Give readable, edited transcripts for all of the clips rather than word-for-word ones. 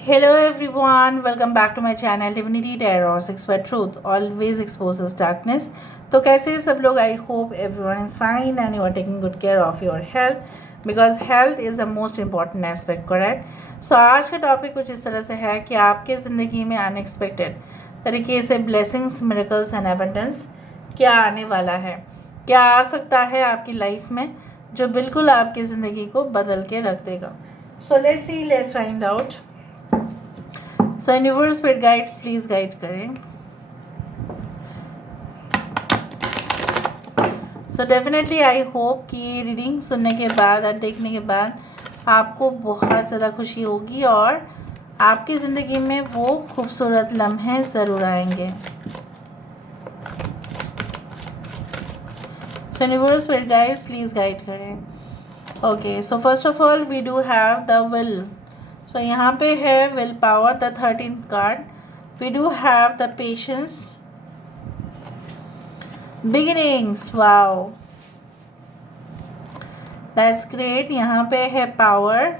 Hello everyone, welcome back to my channel Divinity Tarot 6 by Truth always exposes darkness। तो कैसे हैं सब लोग? I hope everyone is fine and you are taking good care of your health because health is the most important aspect, correct. So आज का topic कुछ इस तरह से है कि आपके ज़िंदगी में अनएक्सपेक्टेड तरीके से ब्लेसिंग्स, मिरेकल्स एंड एबंडेंस क्या आने वाला है, क्या आ सकता है आपकी लाइफ में जो बिल्कुल आपकी ज़िंदगी को बदल के रख देगा। So let's see, let's find out. So universe spirit guides please guide करें। सो डेफिनेटली आई होप कि ये रीडिंग सुनने के बाद और देखने के बाद आपको बहुत ज़्यादा खुशी होगी और आपकी ज़िंदगी में वो खूबसूरत लम्हे ज़रूर आएंगे। So universe spirit guides please guide करें। Okay, so first of all we do have the will. So यहाँ पे है will power, the 13th card. We do have the patience, beginnings, wow that's great. यहाँ पे है power.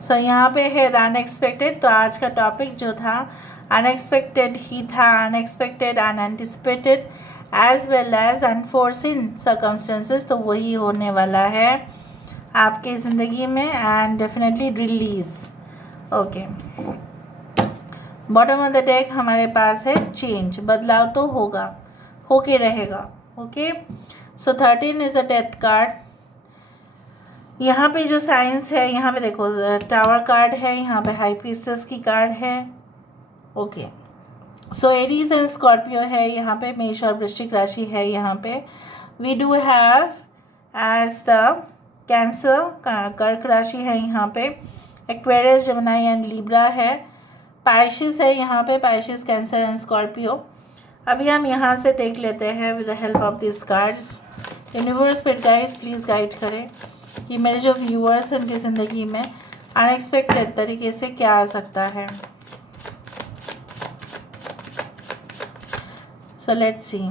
सो यहाँ पे है द अनएक्सपेक्टेड। तो आज का टॉपिक जो था अनएक्सपेक्टेड ही था, unexpected, unanticipated as well as unforeseen circumstances. तो वही होने वाला है आपकी ज़िंदगी में and definitely release. Okay, bottom of the deck हमारे पास है चेंज, बदलाव तो होगा, होके रहेगा। Okay, so 13 is a death card. यहाँ पे जो साइंस है, यहाँ पे देखो टावर कार्ड है, यहाँ पे हाई प्रीस्टेस की कार्ड है। Okay, so Aries and Scorpio है, यहाँ पे मेष और वृश्चिक राशि है। यहाँ पे we do have as the cancer, कर्क राशि है। यहाँ पे एक्वेरियस, जमुनाई एंड लिब्रा है। पाइशिस है यहाँ पे, पाइशिस, कैंसर एंड स्कॉर्पियो। अभी हम यहाँ से देख लेते हैं with the help of this cards. Universe spirit guides please guide करें कि मेरे जो व्यूअर्स हैं उनकी ज़िंदगी में अनएक्सपेक्टेड तरीके से क्या आ सकता है। सो लेट्स सी,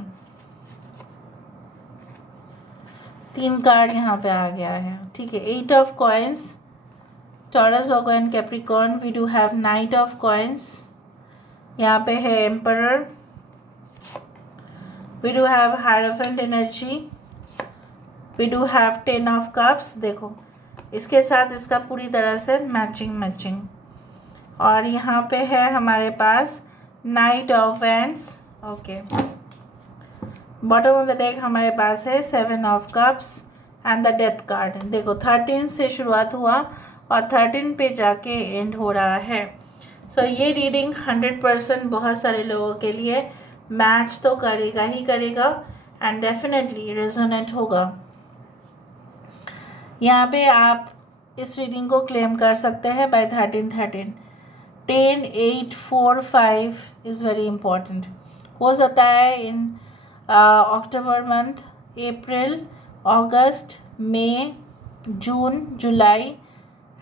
3 कार्ड यहाँ पे आ गया है, ठीक है। 8 of coins, Taurus, Virgo and Capricorn. We do have knight of coins, यहाँ पे है emperor. We do have hierophant energy. We do have 10 of cups. देखो इसके साथ इसका पूरी तरह से मैचिंग। और यहाँ पे है हमारे पास knight of wands. Okay, bottom of the deck हमारे पास है 7 of cups and the death card. देखो 13 से शुरुआत हुआ और 13 पे जाके एंड हो रहा है। सो ये रीडिंग 100% बहुत सारे लोगों के लिए मैच तो करेगा ही करेगा एंड डेफिनेटली रेजोनेट होगा। यहाँ पे आप इस रीडिंग को क्लेम कर सकते हैं बाय 13-13। 10, 8, 4, 5 is very important. हो सकता है in October month, April, August, May, June, July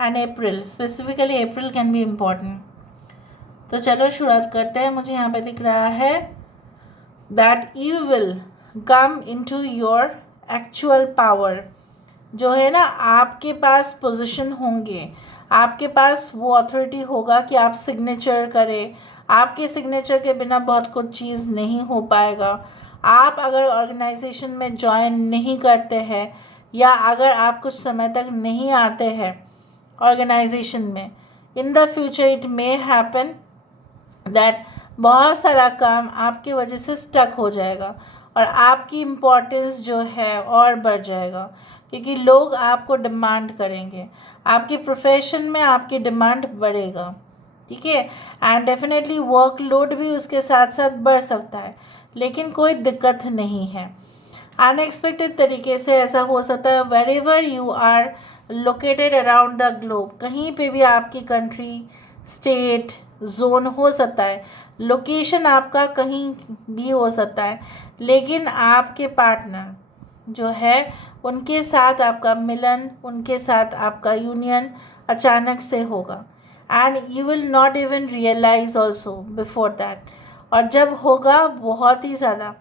and April, specifically April can be important. तो चलो शुरुआत करते हैं। मुझे यहाँ पे दिख रहा है that you will come into your actual power. जो है ना, आपके पास पोजीशन होंगे, आपके पास वो अथॉरिटी होगा कि आप सिग्नेचर करें। आपके सिग्नेचर के बिना बहुत कुछ चीज़ नहीं हो पाएगा। आप अगर ऑर्गेनाइजेशन में ज्वाइन नहीं करते हैं या अगर आप कुछ समय तक नहीं आते हैं ऑर्गेनाइजेशन में, in the future it may happen that बहुत सारा काम आपकी वजह से स्टक हो जाएगा और आपकी इम्पोर्टेंस जो है और बढ़ जाएगा क्योंकि लोग आपको डिमांड करेंगे, आपके प्रोफेशन में आपकी डिमांड बढ़ेगा, ठीक है। एंड डेफिनेटली वर्कलोड भी उसके साथ साथ बढ़ सकता है, लेकिन कोई दिक्कत नहीं है। अनएक्सपेक्टेड तरीके से ऐसा हो सकता है wherever you are located around the globe, कहीं पे भी आपकी कंट्री, स्टेट, जोन हो सकता है, लोकेशन आपका कहीं भी हो सकता है, लेकिन आपके पार्टनर जो है उनके साथ आपका मिलन, उनके साथ आपका यूनियन अचानक से होगा and you will not even realise also before that. और जब होगा बहुत ही ज़्यादा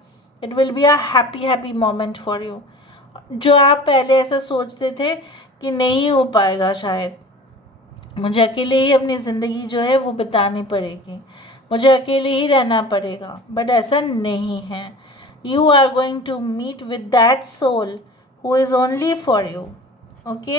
it will be a happy moment for you. जो आप पहले ऐसा सोचते थे कि नहीं हो पाएगा शायद, मुझे अकेले ही अपनी ज़िंदगी जो है वो बितानी पड़ेगी, मुझे अकेले ही रहना पड़ेगा। बट ऐसा नहीं है। You are going to meet with that soul who is only for you. Okay,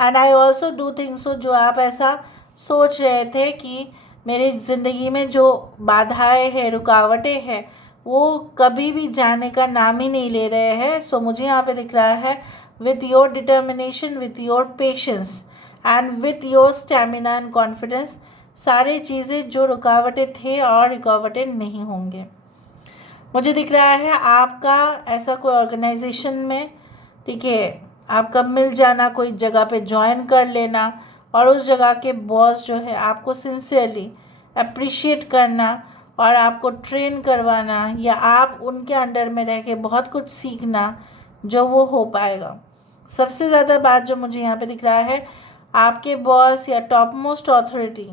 and I also do think so, जो आप ऐसा सोच रहे थे कि मेरी ज़िंदगी में जो बाधाएं हैं, रुकावटें हैं, वो कभी भी जाने का नाम ही नहीं ले रहे हैं। सो मुझे यहाँ पे दिख रहा है with your determination, with your patience and with your stamina and confidence, सारी चीज़ें जो रुकावटें थे और रुकावटें नहीं होंगे। मुझे दिख रहा है आपका ऐसा कोई ऑर्गेनाइजेशन में, ठीक है, आपका मिल जाना, कोई जगह पे ज्वाइन कर लेना, और उस जगह के बॉस जो है आपको सिंसियरली अप्रिशिएट करना और आपको ट्रेन करवाना, या आप उनके अंडर में रह के बहुत कुछ सीखना, जो वो हो पाएगा। सबसे ज़्यादा बात जो मुझे यहाँ पे दिख रहा है, आपके बॉस या टॉप मोस्ट अथॉरिटी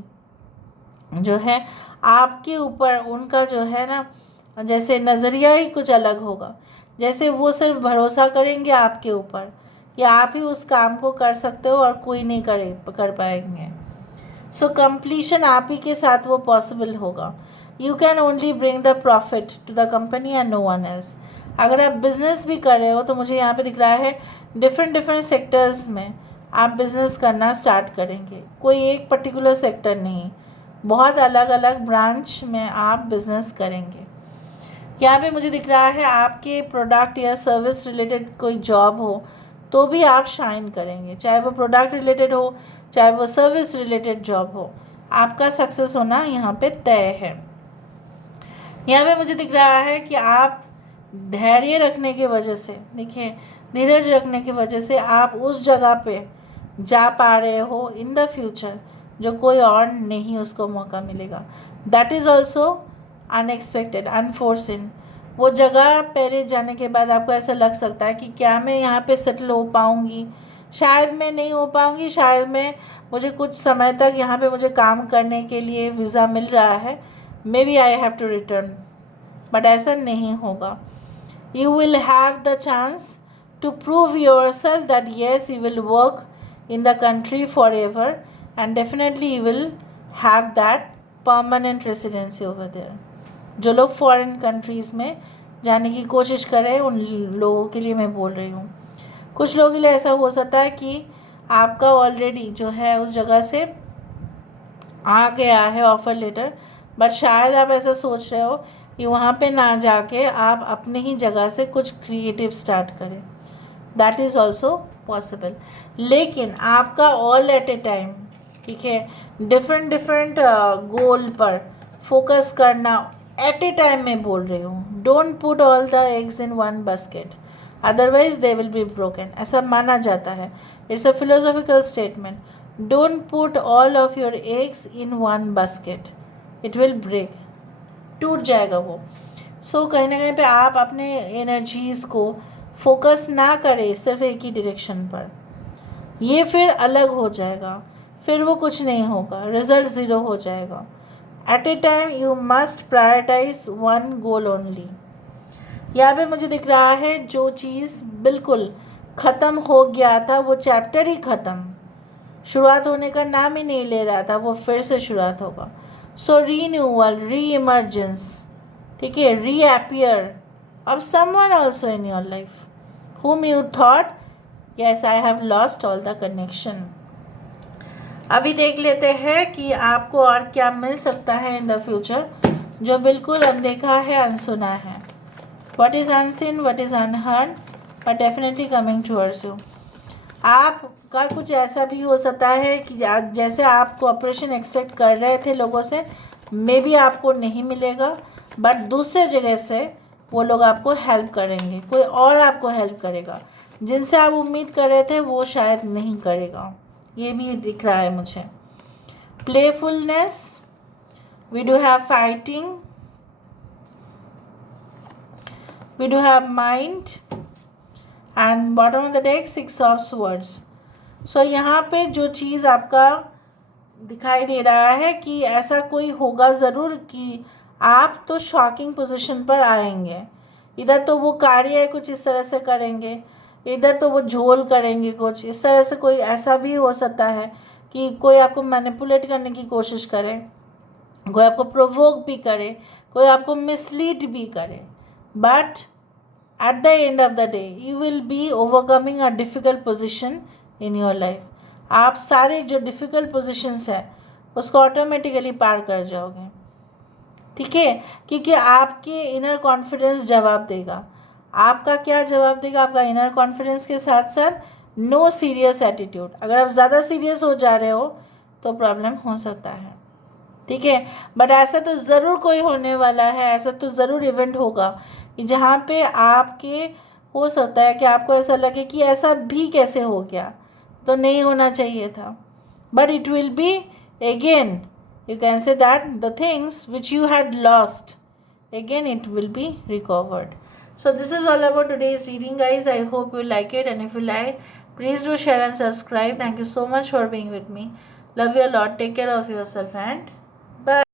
जो है आपके ऊपर, उनका जो है ना, जैसे नज़रिया ही कुछ अलग होगा। जैसे वो सिर्फ भरोसा करेंगे आपके ऊपर कि आप ही उस काम को कर सकते हो और कोई नहीं कर पाएंगे। सो कंप्लीशन आप ही के साथ वो पॉसिबल होगा। You can only bring the profit to the company and no one else. अगर आप बिज़नेस भी कर रहे हो तो मुझे यहाँ पे दिख रहा है डिफरेंट सेक्टर्स में आप बिज़नेस करना स्टार्ट करेंगे। कोई एक पर्टिकुलर सेक्टर नहीं, बहुत अलग अलग ब्रांच में आप बिज़नेस करेंगे। यहाँ पे मुझे दिख रहा है आपके प्रोडक्ट या सर्विस रिलेटेड कोई जॉब हो तो भी आप शाइन करेंगे, चाहे वो प्रोडक्ट रिलेटेड हो, चाहे वो सर्विस रिलेटेड जॉब हो, आपका सक्सेस होना यहाँ पे तय है। यहाँ पे मुझे दिख रहा है कि आप धैर्य रखने की वजह से, देखिए धीरज रखने की वजह से आप उस जगह पे जा पा रहे हो इन द फ्यूचर, जो कोई और नहीं उसको मौका मिलेगा। That is also unexpected, unforeseen. वो जगह पहले जाने के बाद आपको ऐसा लग सकता है कि क्या मैं यहाँ पे सेटल हो पाऊँगी, शायद मैं नहीं हो पाऊँगी, शायद मैं, मुझे कुछ समय तक यहाँ पे मुझे काम करने के लिए वीज़ा मिल रहा है, may be I have to return. But ऐसा नहीं होगा। You will have the chance to prove yourself that yes, you will work in the country forever and definitely you will have that permanent residency over there. जो लोग foreign countries में जाने की कोशिश कर रहे हैं उन लोगों के लिए मैं बोल रही हूँ। कुछ लोगों के लिए ऐसा हो सकता है कि आपका ऑलरेडी जो है उस जगह से आ गया है ऑफ़र लेटर, बट शायद आप ऐसा सोच रहे हो कि वहाँ पे ना जाके आप अपने ही जगह से कुछ क्रिएटिव स्टार्ट करें। That is also possible. लेकिन आपका ऑल एट ए टाइम, ठीक है, डिफरेंट गोल पर फोकस करना एट ए टाइम मैं बोल रही हूँ। Don't put all the eggs in one basket, otherwise they will be broken, ऐसा माना जाता है। It's a philosophical statement. Don't put all of your eggs in one basket, it will break, टूट जाएगा वो। सो कहीं ना कहीं पे आप अपने एनर्जीज़ को फोकस ना करें सिर्फ एक ही डायरेक्शन पर, ये फिर अलग हो जाएगा, फिर वो कुछ नहीं होगा, रिजल्ट ज़ीरो हो जाएगा। At a time you must prioritise one goal only. यहाँ पे मुझे दिख रहा है जो चीज़ बिल्कुल ख़त्म हो गया था, वो चैप्टर ही ख़त्म, शुरुआत होने का नाम ही नहीं ले रहा था, वो फिर से शुरुआत होगा। सो रीन्यूअल, री इमर्जेंस, ठीक है, री appear of someone also in your life whom you thought yes I have lost all the connection। अभी देख लेते हैं कि आपको और क्या मिल सकता है इन द फ्यूचर जो बिल्कुल अनदेखा है, अनसुना है। What is unseen, what is unheard, but definitely coming towards you। आपका कुछ ऐसा भी हो सकता है कि जैसे आप कोऑपरेशन एक्सपेक्ट कर रहे थे लोगों से, मे बी आपको नहीं मिलेगा, बट दूसरे जगह से वो लोग आपको हेल्प करेंगे, कोई और आपको हेल्प करेगा, जिनसे आप उम्मीद कर रहे थे वो शायद नहीं करेगा। ये भी दिख रहा है मुझे। Playfulness, we do have fighting, we do have mind, and bottom of the deck 6 of swords. So यहाँ पे जो चीज़ आपका दिखाई दे रहा है कि ऐसा कोई होगा ज़रूर कि आप तो शॉकिंग पोजीशन पर आएंगे। इधर तो वो कार्य कुछ इस तरह से करेंगे, इधर तो वो झोल करेंगे कुछ इस तरह से। कोई ऐसा भी हो सकता है कि कोई आपको मैनिपुलेट करने की कोशिश करे, कोई आपको प्रोवोक भी करे, कोई आपको मिसलीड भी करे, but at the end of the day you will be overcoming a difficult position in your life. आप सारे जो डिफ़िकल्ट पोजिशंस है उसको ऑटोमेटिकली पार कर जाओगे, ठीक है, क्योंकि आपके इनर कॉन्फिडेंस जवाब देगा. आपका क्या जवाब देगा? आपका इनर कॉन्फिडेंस के साथ साथ नो सीरियस एटीट्यूड. अगर आप ज़्यादा सीरियस हो जा रहे हो तो प्रॉब्लम हो सकता है, ठीक है. बट ऐसा तो ज़रूर कोई होने वाला है, ऐसा तो ज़रूर इवेंट होगा कि जहाँ पे आपके हो सकता है कि आपको ऐसा लगे कि ऐसा भी कैसे हो गया, तो नहीं होना चाहिए था. But it will be again, you can say that the things which you had lost, again it will be recovered. So this is all about today's reading, guys. I hope you like it, and if you like, please do share and subscribe. Thank you so much for being with me. Love you a lot. Take care of yourself, and bye.